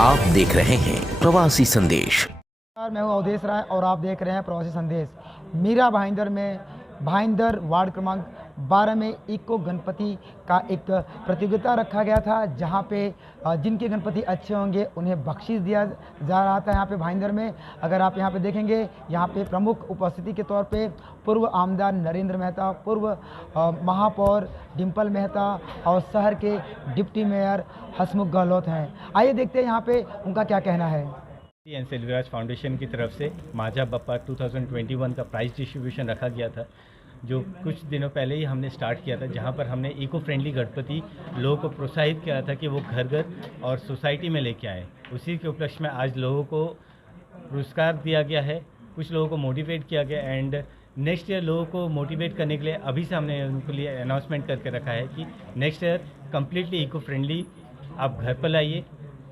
आप देख रहे हैं प्रवासी संदेश। मैं हूं अवधेश राय और आप देख रहे हैं प्रवासी संदेश। मीरा भाईंदर वार्ड क्रमांक 12 में इको गणपति का एक प्रतियोगिता रखा गया था, जहां पे जिनके गणपति अच्छे होंगे उन्हें बख्शीश दिया जा रहा था। यहाँ पे भाईंदर में अगर आप यहाँ पे देखेंगे, यहाँ पे प्रमुख उपस्थिति के तौर पे पूर्व आमदार नरेंद्र मेहता, पूर्व महापौर डिम्पल मेहता और शहर के डिप्टी मेयर हसमुख गहलोत हैं। आइए देखते हैं यहाँ पे उनका क्या कहना है। एंड सेलुलराज फाउंडेशन की तरफ से माझा बप्पा 2021 का प्राइज़ डिस्ट्रीब्यूशन रखा गया था, जो कुछ दिनों पहले ही हमने स्टार्ट किया था, जहां पर हमने इको फ्रेंडली गणपति लोगों को प्रोत्साहित किया था कि वो घर घर और सोसाइटी में लेके आए। उसी के उपलक्ष्य में आज लोगों को पुरस्कार दिया गया है, कुछ लोगों को मोटिवेट किया गया एंड नेक्स्ट ईयर लोगों को मोटिवेट करने के लिए अभी से हमने उनके लिए अनाउंसमेंट करके रखा है कि next year completely eco friendly आप घर पर लाइए,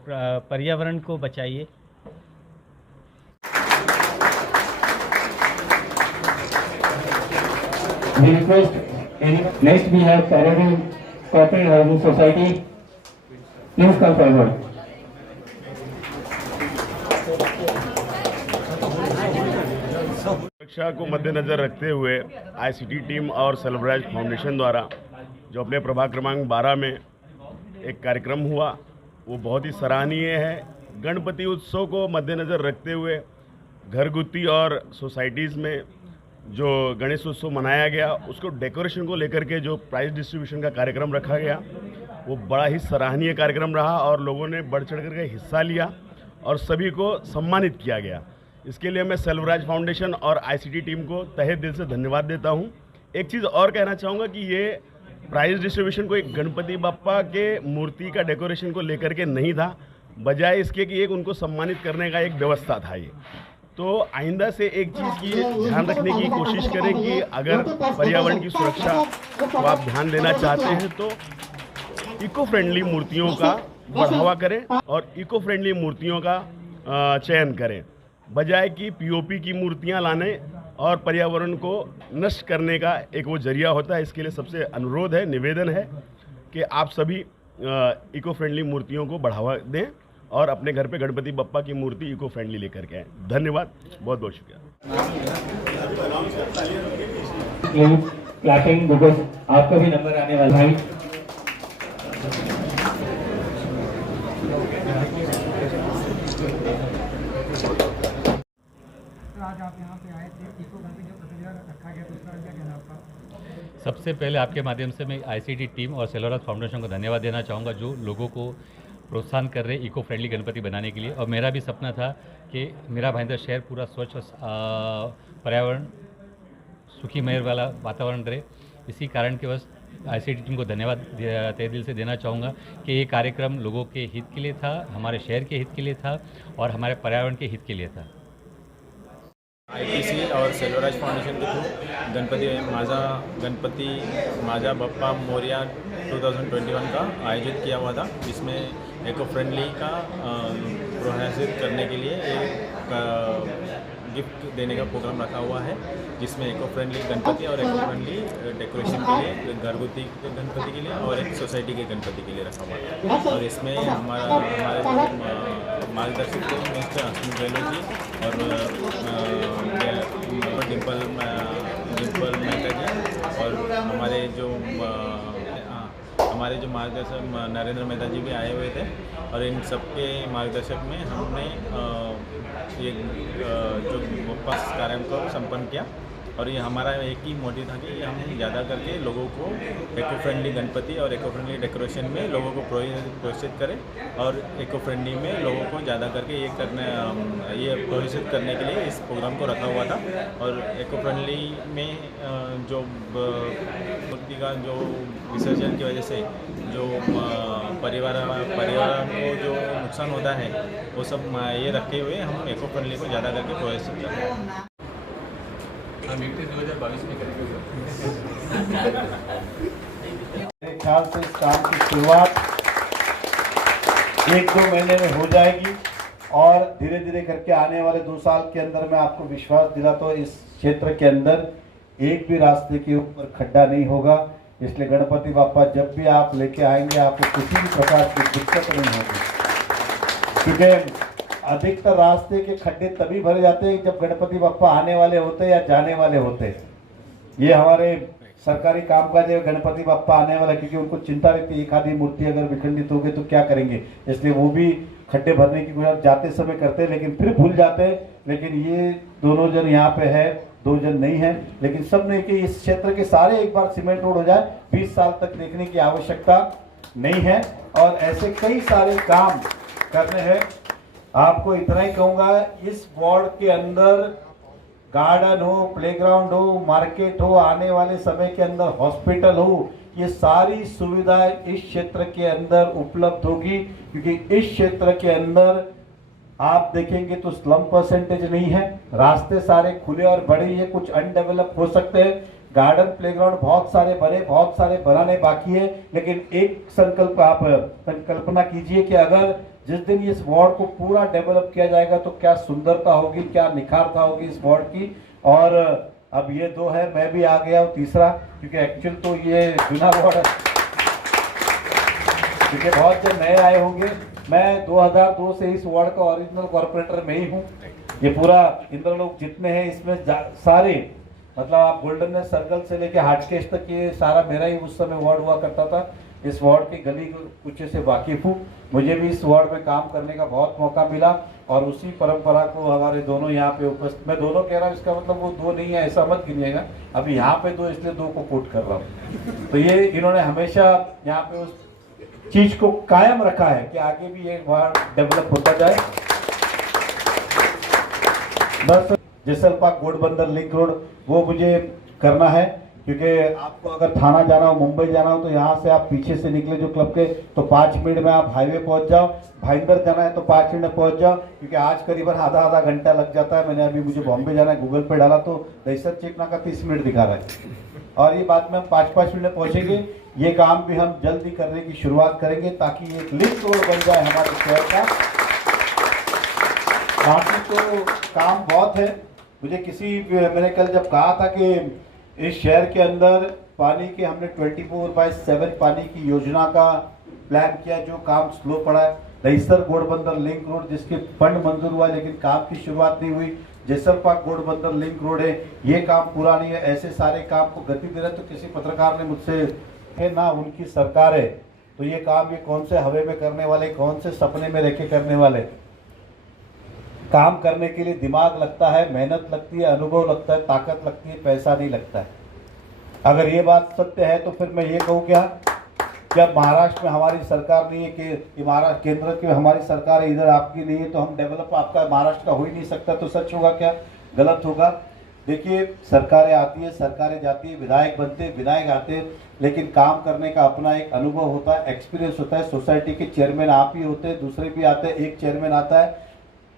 पर्यावरण को बचाइए। We request next we have Parallel Corporate Housing Society. Please come forward. सुरक्षा को मद्देनजर रखते हुए आईसीटी टीम और सेलुलराज फाउंडेशन द्वारा जो अपने प्रभाग क्रमांक 12 में एक कार्यक्रम हुआ, वो बहुत ही सराहनीय है। गणपति उत्सव को मद्देनजर रखते हुए घरगुती और सोसाइटीज़ में जो गणेश उत्सव मनाया गया, उसको डेकोरेशन को लेकर के जो प्राइज़ डिस्ट्रीब्यूशन का कार्यक्रम रखा गया, वो बड़ा ही सराहनीय कार्यक्रम रहा और लोगों ने बढ़ चढ़ कर के हिस्सा लिया और सभी को सम्मानित किया गया। इसके लिए मैं सेलुलराज फाउंडेशन और आईसीटी टीम को तहे दिल से धन्यवाद देता हूँ। एक चीज़ और कहना चाहूँगा कि ये प्राइज़ डिस्ट्रीब्यूशन को एक गणपति बप्पा के मूर्ति का डेकोरेशन को लेकर के नहीं था, बजाय इसके कि एक उनको सम्मानित करने का एक व्यवस्था था। ये तो आइंदा से एक चीज़ की ध्यान रखने की कोशिश करें कि अगर पर्यावरण की सुरक्षा को आप ध्यान देना चाहते हैं तो इको फ्रेंडली मूर्तियों का बढ़ावा करें और इको फ्रेंडली मूर्तियों का चयन करें, बजाय कि पीओपी की मूर्तियां लाने और पर्यावरण को नष्ट करने का एक वो जरिया होता है। इसके लिए सबसे अनुरोध है, निवेदन है कि आप सभी इको फ्रेंडली मूर्तियों को बढ़ावा दें और अपने घर पे गणपति बप्पा की मूर्ति इको फ्रेंडली लेकर के आए। धन्यवाद, बहुत बहुत शुक्रिया। क्लैपिंग बिकॉज़ आपका भी नंबर आने वाला है। आज आप यहाँ पे आए थे, इको गणपति जो प्रतियोगिता रखा गया तो उसका क्या कहना आपका? सबसे पहले आपके माध्यम से मैं आईसीटी टीम और सेलुलराज फाउंडेशन को धन्यवाद देना चाहूँगा, जो लोगों को प्रोत्साहन कर रहे इको फ्रेंडली गणपति बनाने के लिए। और मेरा भी सपना था कि मेरा भाईंदर शहर पूरा स्वच्छ पर्यावरण सुखीमय वाला वातावरण रहे। इसी कारण के वश आईसीटी टीम को धन्यवाद तहे दिल से देना चाहूँगा कि ये कार्यक्रम लोगों के हित के लिए था, हमारे शहर के हित के लिए था और हमारे पर्यावरण के हित के लिए था। आईटीसी और सेलुलराज फाउंडेशन के थ्रू गणपति माझा बप्पा मोरिया 2021 का आयोजित किया हुआ था, जिसमें एको फ्रेंडली का प्रोत्साहित करने के लिए एक गिफ्ट देने का प्रोग्राम रखा हुआ है, जिसमें एको फ्रेंडली गणपति और एको फ्रेंडली डेकोरेशन के लिए घरगुती गणपति के लिए और एक सोसाइटी के गणपति के लिए रखा हुआ है। और इसमें हमारे मार्गदर्शक थे मिस्टर हसमुख गहलोत जी और डिम्पल मेहता जी और हमारे जो मार्गदर्शक नरेंद्र मेहता जी भी आए हुए थे। और इन सबके मार्गदर्शक में हमने ये जो बप्पा कार्यक्रम को संपन्न किया। और ये हमारा एक ही मोटिव था कि हम ज़्यादा करके लोगों को एको फ्रेंडली गणपति और एको फ्रेंडली डेकोरेशन में लोगों को प्रोत्साहित करें और एको फ्रेंडली में लोगों को ज़्यादा करके ये प्रोत्साहित करने के लिए इस प्रोग्राम को रखा हुआ था। और एको फ्रेंडली में जो मूर्ति का जो विसर्जन की वजह से जो पर्यावरण को जो नुकसान होता है, वो सब ये रखे हुए हम एको फ्रेंडली को ज़्यादा करके प्रोत्साहित करते हैं। हम 2022 में करेंगे। मेरे ख्याल से इस काम की शुरुआत 1-2 महीने में हो जाएगी और धीरे धीरे करके आने वाले 2 साल के अंदर मैं आपको विश्वास दिलाता हूँ, इस क्षेत्र के अंदर एक भी रास्ते के ऊपर खड्डा नहीं होगा। इसलिए गणपति बाप्पा जब भी आप लेके आएंगे, आपको किसी भी प्रकार की दिक्कत नहीं होगी। क्योंकि अधिकतर रास्ते के खड्डे तभी भरे जाते हैं जब गणपति बप्पा आने वाले होते या जाने वाले होते। ये हमारे सरकारी कामकाज है, गणपति बप्पा आने वाला, क्योंकि उनको चिंता रहती है एक आधी मूर्ति अगर विखंडित हो गई तो क्या करेंगे, इसलिए वो भी खड्डे भरने की कोशिश जाते समय करते हैं, लेकिन फिर भूल जाते हैं। लेकिन ये दोनों जन यहाँ पे है, 2 जन नहीं है, लेकिन सब ने कि इस क्षेत्र के सारे एक बार सीमेंट रोड हो जाए, 20 साल तक देखने की आवश्यकता नहीं है। और ऐसे कई सारे काम करने हैं। आपको इतना ही कहूँगा, इस वार्ड के अंदर गार्डन हो, प्लेग्राउंड हो, मार्केट हो, आने वाले समय के अंदर हॉस्पिटल हो, ये सारी सुविधाएं इस क्षेत्र के अंदर उपलब्ध होगी। क्योंकि इस क्षेत्र के अंदर आप देखेंगे तो स्लम परसेंटेज नहीं है, रास्ते सारे खुले और बड़े ही है, कुछ अनडेवलप हो सकते हैं, गार्डन प्लेग्राउंड बहुत सारे बने, बहुत सारे बनाने बाकी है। लेकिन एक संकल्प आप कल्पना कीजिए कि अगर जिस दिन इस वार्ड को पूरा डेवलप किया जाएगा तो क्या सुंदरता होगी, क्या निखारता होगी इस वार्ड की। और अब ये 2 है, मैं भी आ गया हूँ तीसरा, क्योंकि एक्चुअल तो ये बिना वार्ड, क्योंकि बहुत जन नए आए होंगे। मैं 2002 से इस वार्ड का ओरिजिनल कॉर्पोरेटर में ही हूँ। ये पूरा इंद्र लोग जितने हैं इसमें सारे, मतलब आप गोल्डन सर्कल से लेके हाटकेश तक ये सारा मेरा ही उस समय वार्ड हुआ करता था। इस वार्ड की गली कुछ से वाकिफ हूँ। मुझे भी इस वार्ड में काम करने का बहुत मौका मिला और उसी परंपरा को हमारे दोनों यहाँ पे उपस्थित, मैं दोनों कह रहा हूँ, इसका मतलब वो 2 नहीं है ऐसा मत गिनिएगा, अभी यहाँ पे 2 इसलिए 2 को कोट कर रहा हूँ। तो ये इन्होंने हमेशा यहाँ पे उस चीज को कायम रखा है कि आगे भी ये वार्ड डेवलप होता जाए। बस जैसलपाक घोड़बंदर लिंक रोड वो मुझे करना है, क्योंकि आपको अगर थाना जाना हो, मुंबई जाना हो, तो यहाँ से आप पीछे से निकले जो क्लब के तो 5 मिनट में आप हाईवे पहुंच जाओ। भाईंदर जाना है तो 5 मिनट में पहुंच जाओ, क्योंकि आज करीबन आधा घंटा लग जाता है। मैंने अभी मुझे बॉम्बे जाना है, गूगल पे डाला तो दहशत चेकना का 30 मिनट दिखा रहा है, और ये बात में हम 5-5 मिनट में पहुंचेंगे। ये काम भी हम जल्दी करने की शुरुआत करेंगे ताकि एक लिंक रोड बन जाए हमारे शहर का। बाकी तो काम बहुत है। मैंने कल जब कहा था कि इस शहर के अंदर पानी के हमने 24/7 पानी की योजना का प्लान किया, जो काम स्लो पड़ा है। दहिसर घोड़बंदर लिंक रोड जिसके फंड मंजूर हुआ लेकिन काम की शुरुआत नहीं हुई। जैसलपाक घोड़बंदर लिंक रोड है, ये काम पूरा नहीं है। ऐसे सारे काम को गति दे रहे। तो किसी पत्रकार ने मुझसे है ना, उनकी सरकार है तो ये काम ये कौन से हवे में करने वाले, कौन से सपने में रह के करने वाले। काम करने के लिए दिमाग लगता है, मेहनत लगती है, अनुभव लगता है, ताकत लगती है, पैसा नहीं लगता है। अगर ये बात सत्य है तो फिर मैं ये कहूँ क्या, जब महाराष्ट्र में हमारी सरकार नहीं है कि महाराष्ट्र केंद्र की हमारी सरकार है, इधर आपकी नहीं है, तो हम डेवलप आपका महाराष्ट्र का हो ही नहीं सकता। तो सच होगा क्या, गलत होगा। देखिए, सरकारें आती है, सरकारें जाती है, विधायक बनते हैं, विधायक आते हैं, लेकिन काम करने का अपना एक अनुभव होता है, एक्सपीरियंस होता है। सोसाइटी के चेयरमैन आप ही होते हैं, दूसरे भी आते हैं, एक चेयरमैन आता है,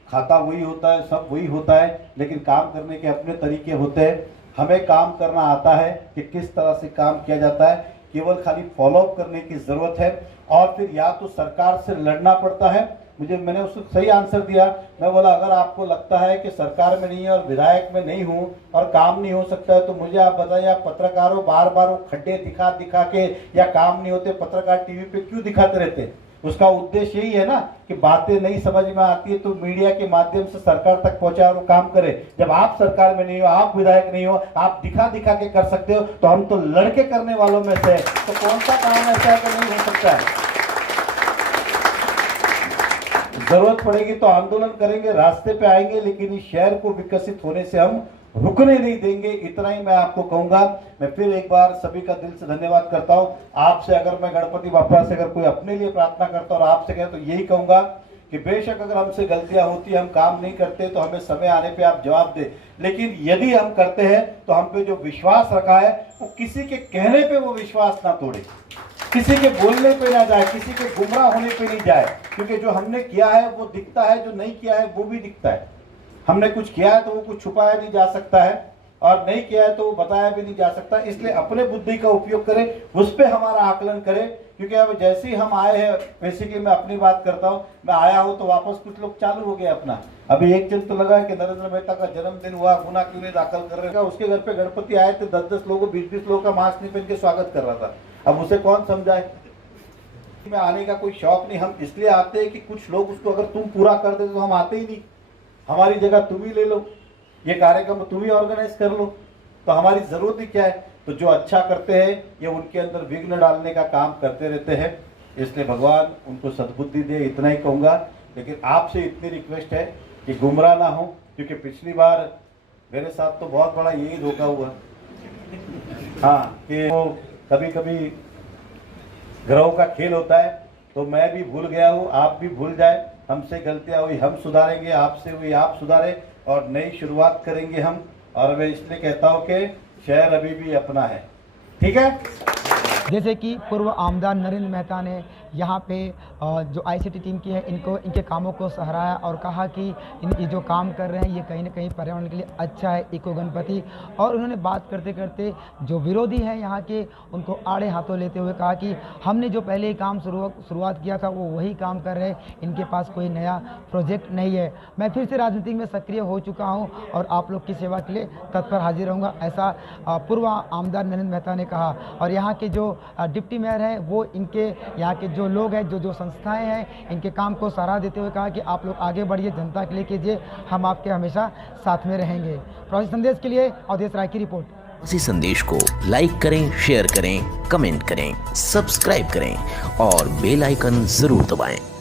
खाता वही होता है, सब वही होता है, लेकिन काम करने के अपने तरीके होते हैं। हमें काम करना आता है कि किस तरह से काम किया जाता है, केवल खाली फॉलोअप करने की ज़रूरत है। और फिर या तो सरकार से लड़ना पड़ता है। मैंने उसको सही आंसर दिया। मैं बोला अगर आपको लगता है कि सरकार में नहीं है और विधायक में नहीं हूँ और काम नहीं हो सकता है तो मुझे आप बताइए, आप पत्रकार हो, बार बार वो खड्डे दिखा दिखा के या काम नहीं होते पत्रकार टीवी पे क्यों दिखाते रहते हैं? उसका उद्देश्य यही है ना कि बातें नहीं समझ में आती है तो मीडिया के माध्यम से सरकार तक पहुंचाए और वो काम करे। जब आप सरकार में नहीं हो, आप विधायक नहीं हो, आप दिखा दिखा के कर सकते हो, तो हम तो लड़के करने वालों में से, तो कौन सा काम ऐसा है कि नहीं हो सकता है? जरूरत पड़ेगी तो आंदोलन करेंगे, रास्ते पे आएंगे, लेकिन इस शहर को विकसित होने से हम रुकने नहीं देंगे। इतना ही मैं आपको कहूंगा। मैं फिर एक बार सभी का दिल से धन्यवाद करता हूं। आपसे अगर मैं गणपति बाप्पा से अगर कोई अपने लिए प्रार्थना करता और आपसे कहे तो यही कहूंगा कि बेशक अगर हमसे गलतियां होती, हम काम नहीं करते तो हमें समय आने पे आप जवाब दे, लेकिन यदि हम करते हैं तो हम पे जो विश्वास रखा है वो किसी के कहने पे वो विश्वास ना तोड़े, किसी के बोलने पे ना जाए, किसी के गुमराह होने पे नहीं जाए। क्योंकि जो हमने किया है वो दिखता है, जो नहीं किया है वो भी दिखता है। हमने कुछ किया है तो वो कुछ छुपाया नहीं जा सकता है, और नहीं किया है तो वो बताया भी नहीं जा सकता। इसलिए अपने बुद्धि का उपयोग करें, उस पर हमारा आकलन करें। क्योंकि अब जैसे ही हम आए हैं, बेसिकली मैं अपनी बात करता हूँ, मैं आया हूँ तो वापस कुछ लोग चालू हो गए अपना। अभी एक जन तो लगा कि नरेंद्र मेहता का जन्मदिन हुआ, गुना क्यों नहीं दाखिल कर रहे हैं। उसके घर पे गणपति आए थे, 10-10 लोगों, 20-20 लोगों का मास्क नहीं पहन के स्वागत कर रहा था। अब उसे कौन समझाए? में आने का कोई शौक नहीं, हम इसलिए आते हैं कि कुछ लोग उसको अगर तुम पूरा कर दे तो हम आते ही नहीं, हमारी जगह तुम ही ले लो, ये कार्यक्रम तुम ही ऑर्गेनाइज कर लो, तो हमारी ज़रूरत ही क्या है। तो जो अच्छा करते हैं ये उनके अंदर विघ्न डालने का काम करते रहते हैं, इसलिए भगवान उनको सद्बुद्धि दे, इतना ही कहूँगा। लेकिन आपसे इतनी रिक्वेस्ट है कि गुमराह ना हो, क्योंकि पिछली बार मेरे साथ तो बहुत बड़ा यही धोखा हुआ, हाँ, कि वो कभी कभी ग्रहों का खेल होता है, तो मैं भी भूल गया हूँ, आप भी भूल जाए, हमसे गलतियाँ हुई हम सुधारेंगे, आपसे हुई आप सुधारें और नई शुरुआत करेंगे हम। और मैं इसलिए कहता हूँ कि शहर अभी भी अपना है, ठीक है। जैसे कि पूर्व आमदार नरेंद्र मेहता ने यहाँ पे जो आईसीटी टीम की है इनके कामों को सराहा और कहा कि ये जो काम कर रहे हैं ये कहीं ना कहीं पर्यावरण के लिए अच्छा है, इको गणपति। और उन्होंने बात करते करते जो विरोधी हैं यहाँ के उनको आड़े हाथों लेते हुए कहा कि हमने जो पहले ही काम शुरुआत किया था वो वही काम कर रहे हैं, इनके पास कोई नया प्रोजेक्ट नहीं है। मैं फिर से राजनीति में सक्रिय हो चुका हूँ और आप लोग की सेवा के लिए तत्पर हाजिर रहूँगा, ऐसा पूर्व आमदार नरेंद्र मेहता ने कहा। और यहाँ के जो डिप्टी मेयर हैं वो इनके यहाँ के जो लोग हैं जो संस्थाएं हैं इनके काम को सराहा देते हुए कहा कि आप लोग आगे बढ़िए, जनता के लिए कीजिए, हम आपके हमेशा साथ में रहेंगे। प्रवासी संदेश के लिए अवधेश राय की रिपोर्ट। प्रवासी संदेश को लाइक करें, शेयर करें, कमेंट करें, सब्सक्राइब करें और बेल आइकन जरूर दबाएं।